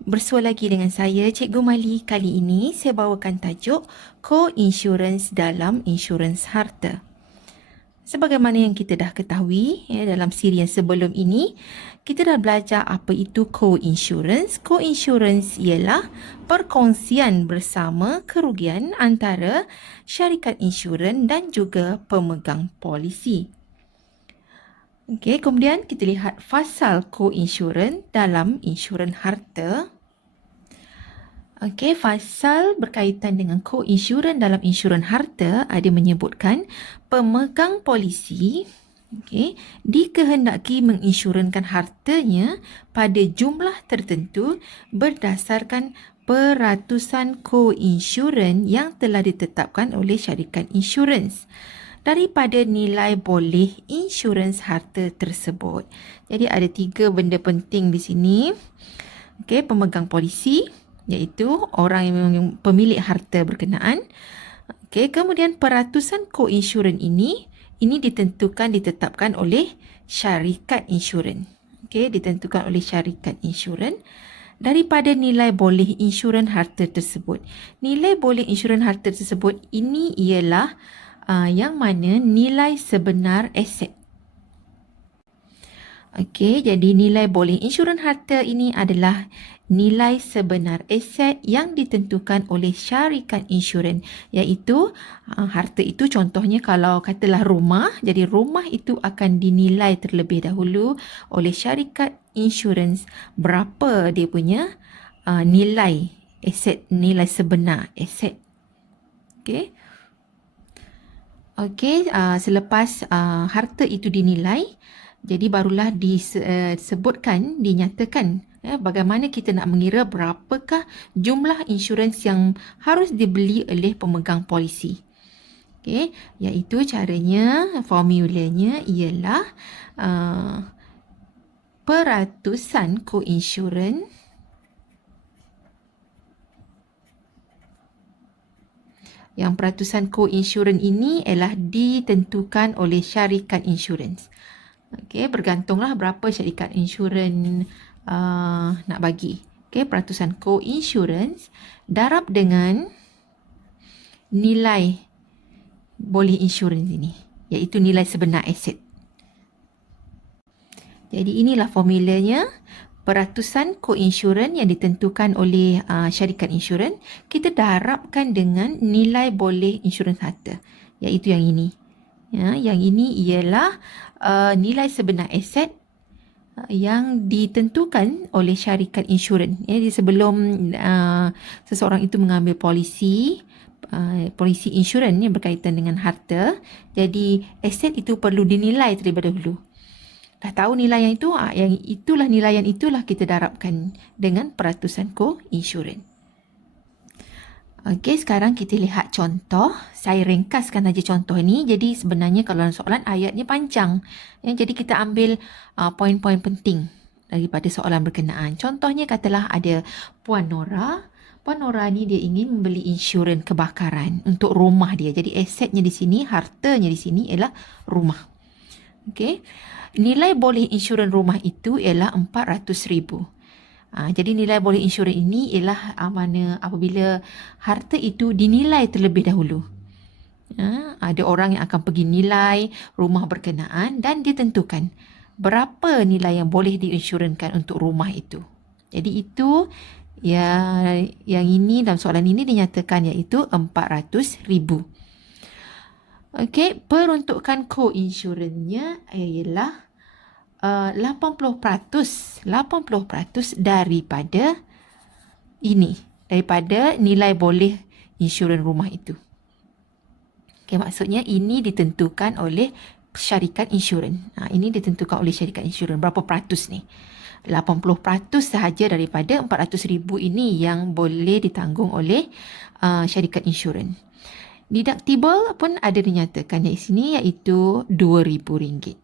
Bersua lagi dengan saya, Cikgu Mali. Kali ini saya bawakan tajuk Co-Insurance dalam Insurans Harta. Sebagaimana yang kita dah ketahui, dalam siri yang sebelum ini, kita dah belajar apa itu co-insurance. Co-insurance ialah perkongsian bersama kerugian antara syarikat insurans dan juga pemegang polisi. Okey, kemudian kita lihat fasal co-insurance dalam insurans harta. Okey, fasal berkaitan dengan co-insurans dalam insurans harta ada menyebutkan pemegang polisi dikehendaki menginsurankan hartanya pada jumlah tertentu berdasarkan peratusan co-insurans yang telah ditetapkan oleh syarikat insurans daripada nilai boleh insurans harta tersebut. Jadi ada 3 benda penting di sini. Okey, pemegang polisi, iaitu orang yang pemilik harta berkenaan. Okey, kemudian peratusan co-insurans ini ditetapkan oleh syarikat insurans. Okey, ditentukan oleh syarikat insurans daripada nilai boleh insurans harta tersebut. Nilai boleh insurans harta tersebut ini ialah yang mana nilai sebenar aset. Okey, jadi nilai boleh insurans harta ini adalah nilai sebenar aset yang ditentukan oleh syarikat insurans, iaitu harta itu contohnya kalau katalah rumah, jadi rumah itu akan dinilai terlebih dahulu oleh syarikat insurans berapa dia punya nilai aset, nilai sebenar aset. Okey. Okey, selepas harta itu dinilai, jadi barulah disebutkan, dinyatakan bagaimana kita nak mengira berapakah jumlah insurans yang harus dibeli oleh pemegang polisi. Okey, iaitu caranya, formulanya ialah peratusan co-insurans yang peratusan co-insurans ini ialah ditentukan oleh syarikat insurans. Okey, bergantunglah berapa syarikat insurans nak bagi. Okey, peratusan co-insurans darab dengan nilai boleh insurans ini, iaitu nilai sebenar aset. Jadi inilah formulanya. Peratusan co-insurans yang ditentukan oleh syarikat insurans, kita darabkan dengan nilai boleh insurans harta, iaitu yang ini. Yang ini ialah nilai sebenar aset yang ditentukan oleh syarikat insurans. Jadi sebelum seseorang itu mengambil polisi insurans yang berkaitan dengan harta, jadi aset itu perlu dinilai terlebih dahulu. Dah tahu nilai yang itu, nilai yang itulah kita darabkan dengan peratusan co-insurans. Okey, sekarang kita lihat contoh. Saya ringkaskan saja contoh ini. Jadi sebenarnya kalau dalam soalan ayatnya panjang. Jadi kita ambil poin-poin penting daripada soalan berkenaan. Contohnya katalah ada Puan Nora. Puan Nora ni dia ingin membeli insurans kebakaran untuk rumah dia. Jadi asetnya di sini, hartanya di sini ialah rumah. Okey. Nilai boleh insurans rumah itu ialah RM400,000. Jadi nilai boleh insurans ini ialah mana apabila harta itu dinilai terlebih dahulu. Ada orang yang akan pergi nilai rumah berkenaan dan ditentukan berapa nilai yang boleh diinsurankan untuk rumah itu. Jadi itu yang ini dalam soalan ini dinyatakan iaitu RM400,000. Okey, peruntukan co-insurans-nya ialah 80% daripada ini, daripada nilai boleh insurans rumah itu. Okey, maksudnya ini ditentukan oleh syarikat insurans. Ini ditentukan oleh syarikat insurans. Berapa peratus ni? 80% sahaja daripada 400,000 ini yang boleh ditanggung oleh syarikat insurans. Deductible pun ada dinyatakan di sini iaitu RM2,000.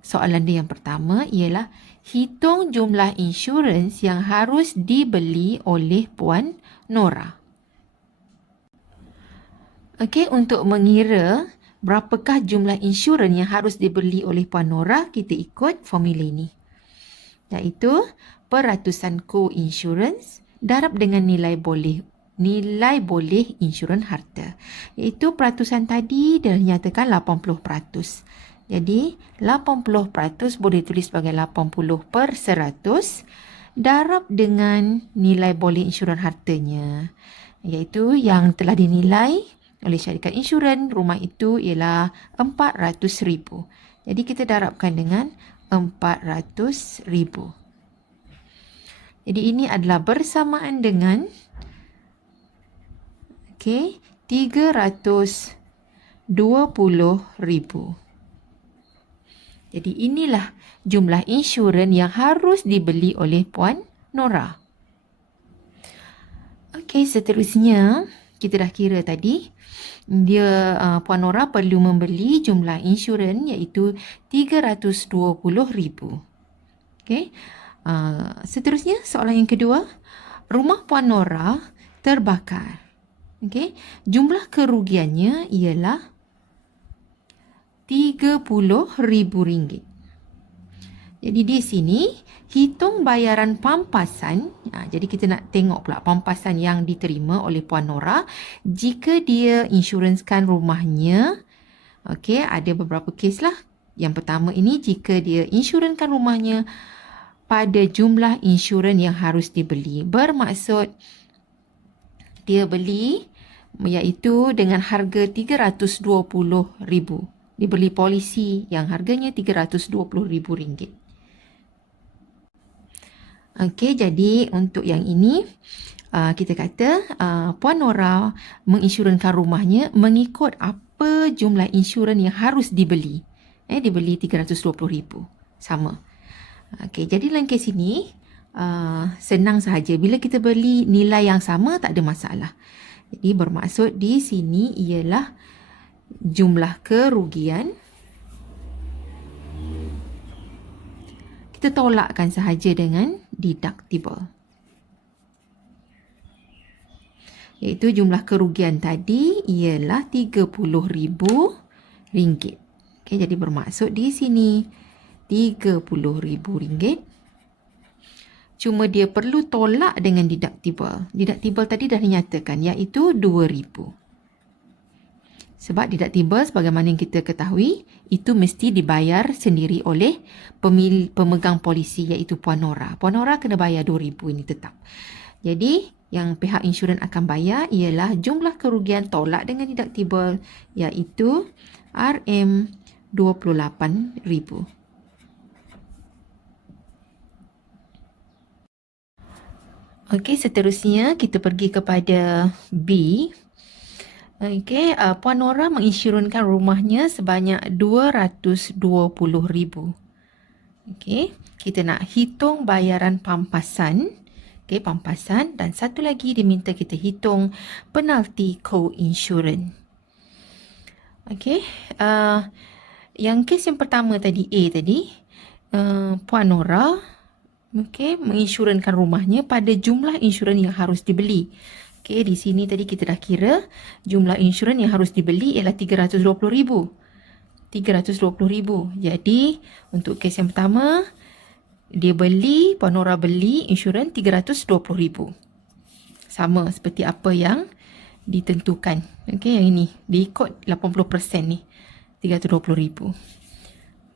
Soalan dia yang pertama ialah hitung jumlah insurans yang harus dibeli oleh Puan Nora. Okey, untuk mengira berapakah jumlah insurans yang harus dibeli oleh Puan Nora, kita ikut formula ini. Iaitu peratusan co-insurance darab dengan nilai boleh insurans harta. Iaitu peratusan tadi dia nyatakan 80%. Jadi 80% boleh tulis sebagai 80% darab dengan nilai boleh insurans hartanya. Iaitu yang telah dinilai oleh syarikat insurans rumah itu ialah 400,000. Jadi kita darabkan dengan 400,000. Jadi ini adalah bersamaan dengan 320,000. Jadi inilah jumlah insurans yang harus dibeli oleh Puan Nora. Okey, seterusnya kita dah kira tadi Puan Nora perlu membeli jumlah insurans iaitu 320,000. Okey. Seterusnya soalan yang kedua, rumah Puan Nora terbakar. Okey, jumlah kerugiannya ialah RM30,000. Jadi di sini hitung bayaran pampasan. Jadi kita nak tengok pula pampasan yang diterima oleh Puan Nora jika dia insuranskan rumahnya. Okey, ada beberapa kes lah. Yang pertama ini jika dia insuranskan rumahnya pada jumlah insurans yang harus dibeli. Bermaksud dia beli iaitu dengan harga RM320,000. Dia beli polisi yang harganya RM320,000. Okey, jadi untuk yang ini kita kata Puan Nora menginsurans rumahnya mengikut apa jumlah insurans yang harus dibeli. Dibeli RM320,000. Sama. Okey, jadi dalam kes ini senang sahaja. Bila kita beli nilai yang sama tak ada masalah. Jadi bermaksud di sini ialah jumlah kerugian. Kita tolakkan sahaja dengan deductible. Iaitu jumlah kerugian tadi ialah RM30,000. Okey, jadi bermaksud di sini RM30,000. Cuma dia perlu tolak dengan deductible. Deductible tadi dah dinyatakan iaitu RM2,000. Sebab deductible sebagaimana yang kita ketahui itu mesti dibayar sendiri oleh pemegang polisi iaitu Puan Nora. Puan Nora kena bayar RM2,000 ini tetap. Jadi yang pihak insurans akan bayar ialah jumlah kerugian tolak dengan deductible iaitu RM28,000. Okey, seterusnya kita pergi kepada B. Okey, Puan Nora menginsurans rumahnya sebanyak RM220,000. Okey, kita nak hitung bayaran pampasan. Okey, pampasan dan satu lagi diminta kita hitung penalti co-insurans. Okey, yang kes yang pertama tadi A tadi, Puan Nora menginsurans rumahnya pada jumlah insurans yang harus dibeli. Okey, di sini tadi kita dah kira jumlah insurans yang harus dibeli ialah RM320,000. RM320,000. Jadi, untuk kes yang pertama, Puan Nora beli insurans RM320,000. Sama seperti apa yang ditentukan. Okey, yang ini diikut 80% ni. RM320,000.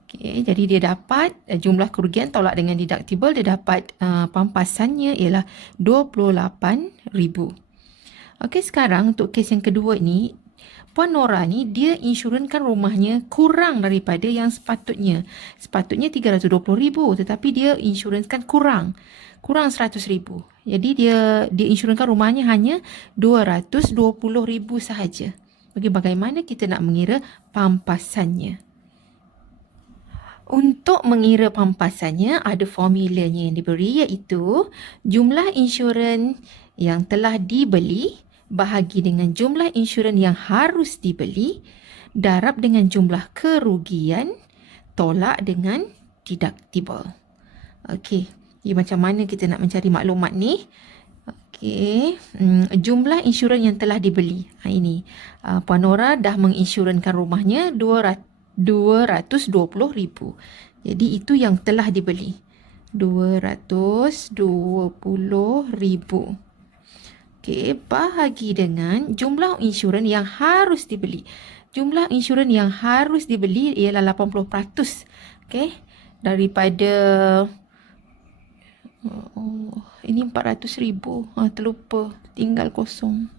Okay, jadi dia dapat jumlah kerugian tolak dengan deductible, dia dapat pampasannya ialah RM28,000. Okey, sekarang untuk kes yang kedua ni, Puan Nora ni dia insuranskan rumahnya kurang daripada yang sepatutnya. Sepatutnya RM320,000 tetapi dia insuranskan kurang RM100,000. Jadi dia insuranskan rumahnya hanya RM220,000 sahaja. Bagaimana kita nak mengira pampasannya? Untuk mengira pampasannya, ada formulanya yang diberi iaitu jumlah insurans yang telah dibeli bahagi dengan jumlah insurans yang harus dibeli darab dengan jumlah kerugian tolak dengan deductible. Okey, jadi macam mana kita nak mencari maklumat ni? Okey, jumlah insurans yang telah dibeli. Ini Puan Nora dah menginsurenskan rumahnya RM220,000. Jadi itu yang telah dibeli. RM220,000. Okey, bahagi dengan jumlah insurans yang harus dibeli. Jumlah insurans yang harus dibeli ialah 80%. Okey, daripada ini 400,000. Terlupa. Tinggal kosong.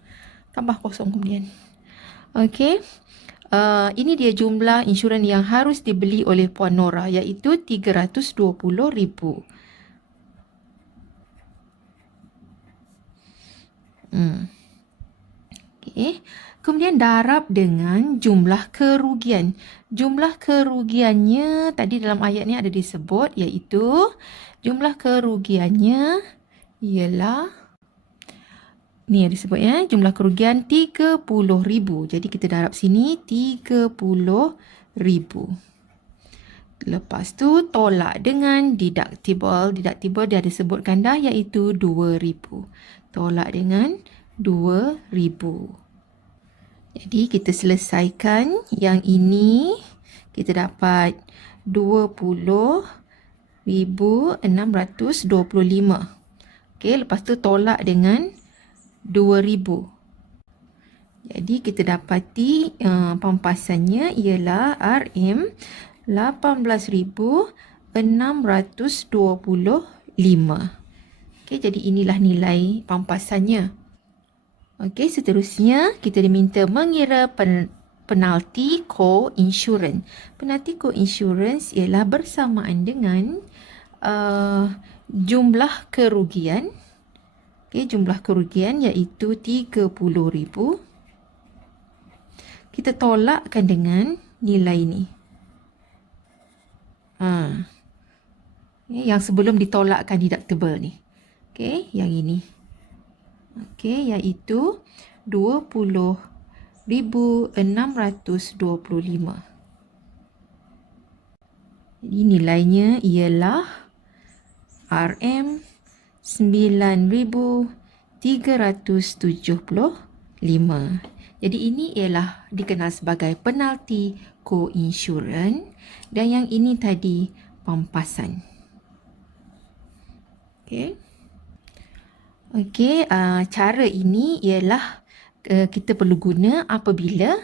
Tambah kosong kemudian. Okey. Ini dia jumlah insurans yang harus dibeli oleh Puan Nora, iaitu 320,000. Okay. Kemudian darab dengan jumlah kerugian. Jumlah kerugiannya tadi dalam ayat ni ada disebut, iaitu jumlah kerugiannya ialah ni yang disebut ya, jumlah kerugian 30,000. Jadi kita darab sini 30,000. Lepas tu tolak dengan deductible. Deductible dia ada sebutkan dah, iaitu 2,000. Tolak dengan 2,000. Jadi kita selesaikan yang ini. Kita dapat 20,625. Okey, lepas tu tolak dengan 2,000. Jadi kita dapati pampasannya ialah RM 18,625. Okey, jadi inilah nilai pampasannya. Okey, seterusnya kita diminta mengira penalti co-insurance. Penalti co-insurance ialah bersamaan dengan jumlah kerugian. Okey, jumlah kerugian iaitu 30,000. Kita tolakkan dengan nilai ni. Yang sebelum ditolakkan deductible ni. Okey, yang ini. Okey, iaitu 20,625. Jadi nilainya ialah RM 9,375. Jadi ini ialah dikenal sebagai penalti co-insurance, dan yang ini tadi pampasan. Okey. Okey, cara ini ialah kita perlu guna apabila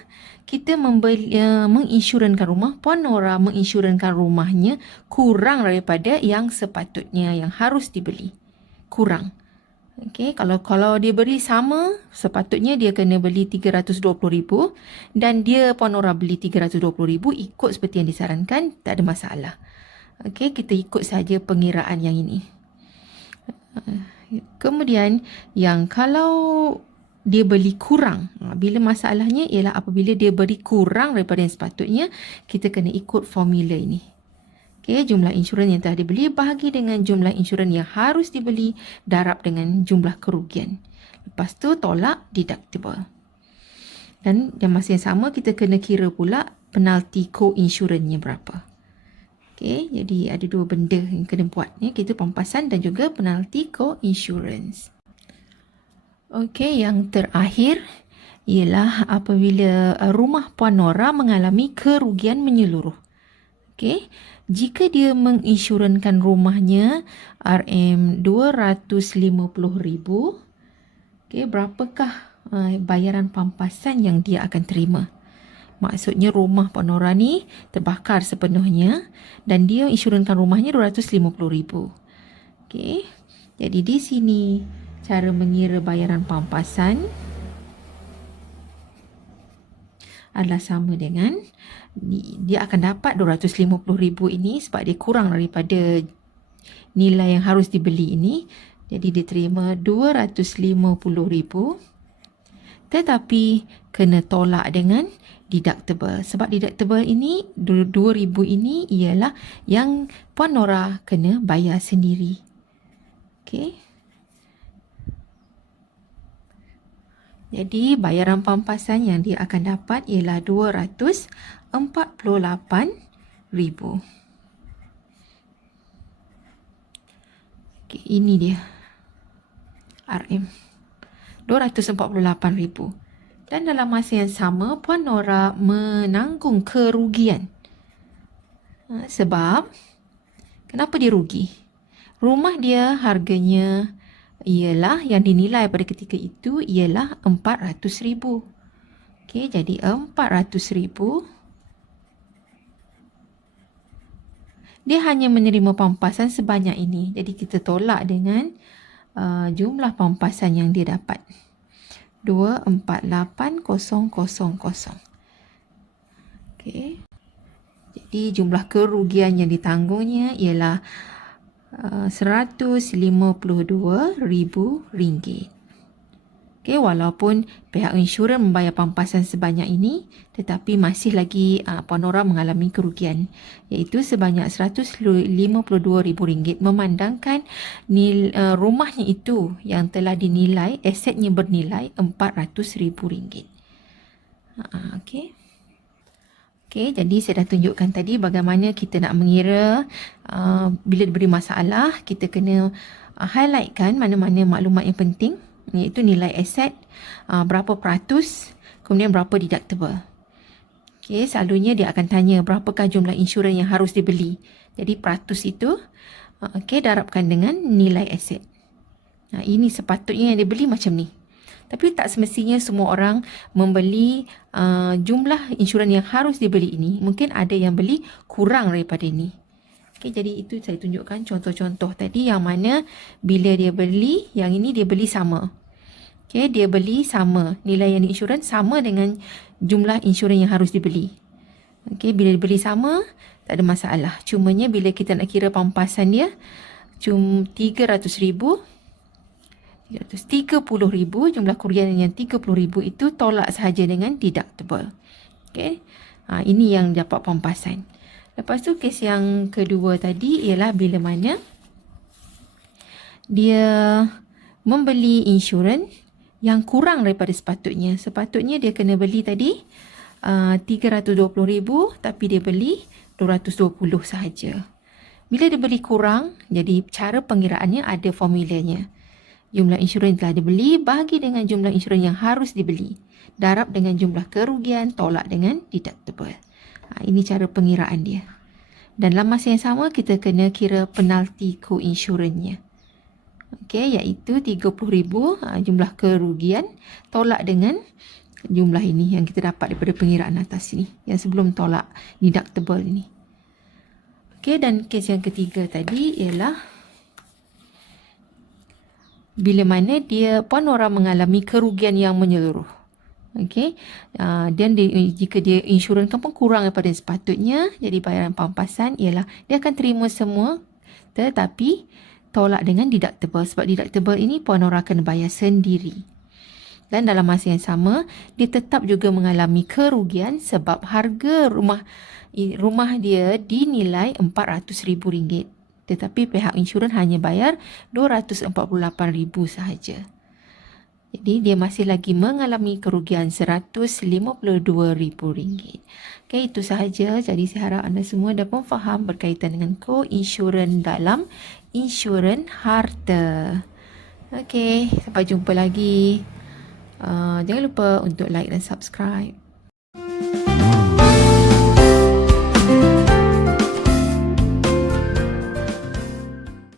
kita menginsurankan rumah. Puan Nora menginsurankan rumahnya kurang daripada yang sepatutnya, yang harus dibeli. Kurang. Okey, kalau dia beri sama, sepatutnya dia kena beli 320,000 dan Puan Nora beli 320,000, ikut seperti yang disarankan, tak ada masalah. Okey, kita ikut saja pengiraan yang ini. Kemudian yang kalau dia beli kurang, bila masalahnya ialah apabila dia beri kurang daripada yang sepatutnya, kita kena ikut formula ini. Okey, jumlah insurans yang telah dibeli bahagi dengan jumlah insurans yang harus dibeli, darab dengan jumlah kerugian. Lepas tu tolak deductible. Dan dalam masa yang sama kita kena kira pula penalti co-insurance-nya berapa. Okey, jadi ada dua benda yang kena buat ni, kita pampasan dan juga penalti co-insurance. Okey, yang terakhir ialah apabila rumah Puan Nora mengalami kerugian menyeluruh. Okey, jika dia menginsurankan rumahnya RM250,000, okey, berapakah bayaran pampasan yang dia akan terima? Maksudnya rumah Puan Nora ni terbakar sepenuhnya dan dia insurankan rumahnya RM250,000. Okey, jadi di sini cara mengira bayaran pampasan adalah sama dengan dia akan dapat 250,000 ini sebab dia kurang daripada nilai yang harus dibeli ini. Jadi dia terima 250,000, tetapi kena tolak dengan deductible. Sebab deductible ini 2,000 ini ialah yang Puan Nora kena bayar sendiri. Okey. Jadi bayaran pampasan yang dia akan dapat ialah 248,000. Okey, ini dia RM 248,000. Dan dalam masa yang sama Puan Nora menanggung kerugian. Sebab kenapa dia rugi? Rumah dia harganya ialah yang dinilai pada ketika itu ialah 400,000. Okey, jadi 400,000. Dia hanya menerima pampasan sebanyak ini. Jadi kita tolak dengan jumlah pampasan yang dia dapat. 248,000. Okey. Jadi jumlah kerugian yang ditanggungnya ialah RM152,000. Okey, walaupun pihak insurans membayar pampasan sebanyak ini, tetapi masih lagi Puan Nora mengalami kerugian, iaitu sebanyak RM152,000 memandangkan rumahnya itu yang telah dinilai, asetnya bernilai RM400,000. Okey. Okey, jadi saya dah tunjukkan tadi bagaimana kita nak mengira bila diberi masalah, kita kena highlightkan mana-mana maklumat yang penting, iaitu nilai aset, berapa peratus, kemudian berapa deductible. Okey, selalunya dia akan tanya berapakah jumlah insurans yang harus dibeli. Jadi peratus itu darabkan dengan nilai aset. Ini sepatutnya yang dibeli macam ni. Tapi tak semestinya semua orang membeli jumlah insurans yang harus dibeli ini. Mungkin ada yang beli kurang daripada ini. Okey, jadi itu saya tunjukkan contoh-contoh tadi yang mana bila dia beli, yang ini dia beli sama. Okey, dia beli sama. Nilai yang insurans sama dengan jumlah insurans yang harus dibeli. Okey, bila dibeli sama, tak ada masalah. Cumanya bila kita nak kira pampasan dia, cuma RM300,000, RM30,000, jumlah kerugian yang RM30,000 itu tolak sahaja dengan deductible. Okey. Ini yang dapat pampasan. Lepas tu kes yang kedua tadi ialah bila mana dia membeli insurans yang kurang daripada sepatutnya. Sepatutnya dia kena beli tadi RM320,000, tapi dia beli RM220 sahaja. Bila dia beli kurang, jadi cara pengiraannya ada formulanya. Jumlah insurans telah dibeli bahagi dengan jumlah insurans yang harus dibeli. Darab dengan jumlah kerugian, tolak dengan deductible. Ini cara pengiraan dia. Dan dalam masa yang sama, kita kena kira penalti co-insurance-nya. Okey, iaitu RM30,000 jumlah kerugian, tolak dengan jumlah ini yang kita dapat daripada pengiraan atas ini, yang sebelum tolak deductible ini. Okey, dan kes yang ketiga tadi ialah bila mana Puan Nora mengalami kerugian yang menyeluruh. Okey, dan jika dia insurans pun kurang daripada sepatutnya, jadi bayaran pampasan ialah dia akan terima semua, tetapi tolak dengan deductible. Sebab deductible ini Puan Nora akan bayar sendiri. Dan dalam masa yang sama, dia tetap juga mengalami kerugian sebab harga rumah dia dinilai RM400,000. Tetapi pihak insurans hanya bayar RM248,000 sahaja. Jadi dia masih lagi mengalami kerugian RM152,000. Okey, itu sahaja. Jadi saya harap anda semua dapat faham berkaitan dengan co-insurans dalam insurans harta. Okey, sampai jumpa lagi. Jangan lupa untuk like dan subscribe.